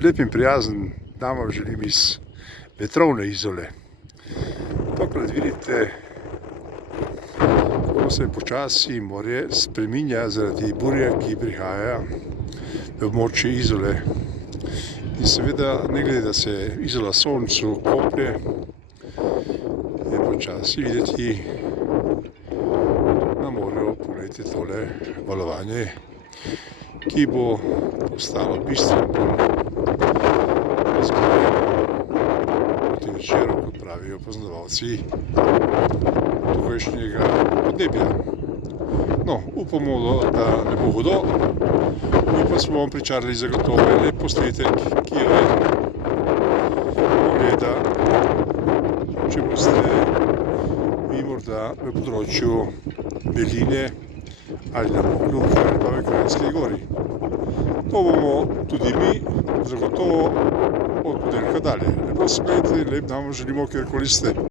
Lep in prijazen dan vam želim iz vetrovne Izole. Tokrat vidite, kako se počasi morje spreminja zaradi burje, ki prihaja v območje Izole. In seveda, ne glede da se Izola soncu koplje, je počasi videti na morju, pogledajte tole valovanje, ki bo postalo bistveno bolj razgledano proti večeru, kot pravijo poznavalci tukajšnjega podnebja. No, upamo, da ne bo hudo, mi pa smo vam pričarali zagotovo lep posnetek, ki je pogleda, če boste vi morda v področju Beline ali na Pokljuki ali pa v Kranjski Gori. To bomo tudi mi zagotovo od ponedeljka dalje. Lepo smejte in lep dan vam želimo, kjerkoli ste.